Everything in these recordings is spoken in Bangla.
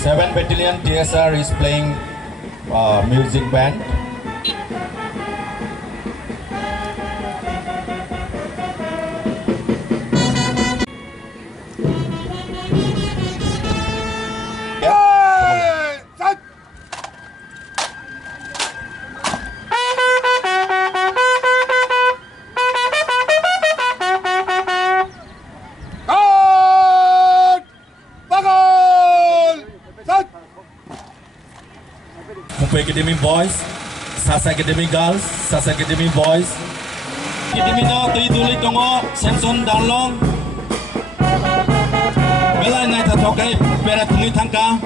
7 Battalion TSR is playing music band. Mumbai Academy boys, Sasa Academy girls, Sasa Academy boys. Academy no tui tuli tongo Samson Danlong. Bela nai ta thokai pera tungi thangka.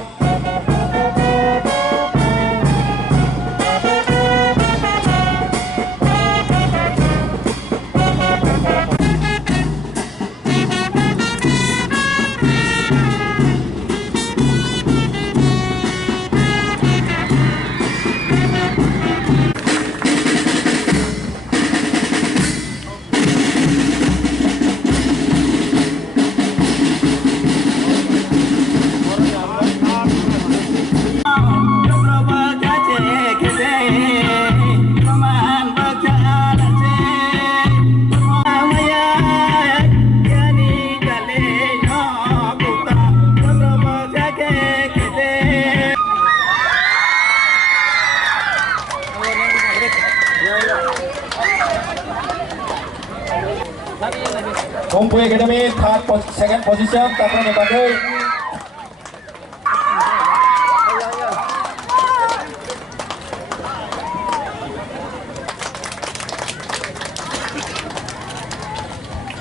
Mumbai Academy second position, tapos nabagay.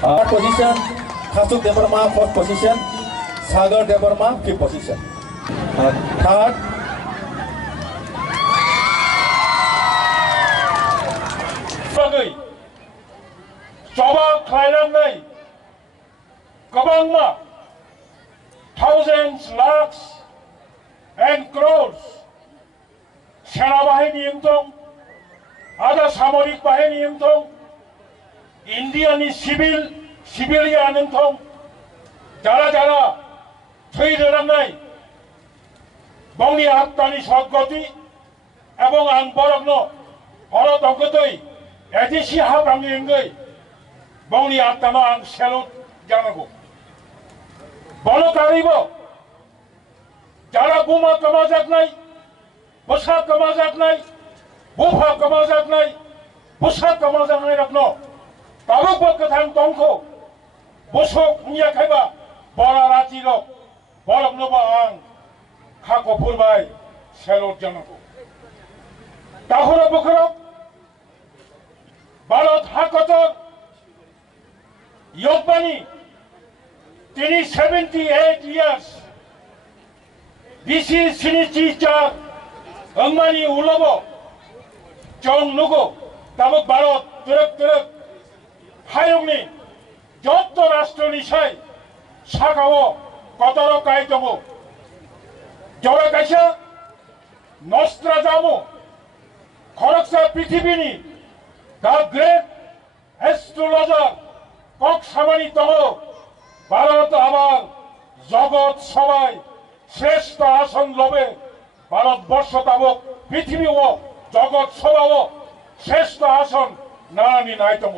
Third position, Khasuk Debarma fourth position, Sagar Debarma fifth position. Third, Coba kelahiran Kabangma, thousands, lakhs, and crores. Senabahini Yungtong, other Samorik Bahini Yungtong, Indian civilian Yungtong, Jara, Twitter, Bongi Hattani Shotgoti, Abong Anborogno, Horotokotoi, Edishi Habangi, Bongi Hattama and Shalot Janago. বলো কারিব যারা বোমা কামাজাত নাই বসা কামাজাত নাই বুফা কামাজাত নাই বসা কামাজাত নাই রাখনো তাবুক বকথান তংখ বসক নিয়া খাইবা বড়া রাচির বরক নবা আং খাকো ফুরবাই সেলট জানাবো তাহলে বখরক ভারত হাকত ইয়বানি তিনি 78 years. This is Sinichicha, Angmani Ulobo, Chong Nugo, Tabuk Barot, Turek, Hayumi, Jotto Rastro Nishai, Sakawo, Kotaro Kaitomo, Jorakasha, Nostradamu, Koroksa Pitibini, the great astrologer, Kok Samani Toho, Bharat আবার জগৎ সবাই শ্রেষ্ঠ আসন লবে ভারতবর্ষ তাবক পৃথিবী ও জগৎ সবাও শ্রেষ্ঠ আসন নানি নাইতম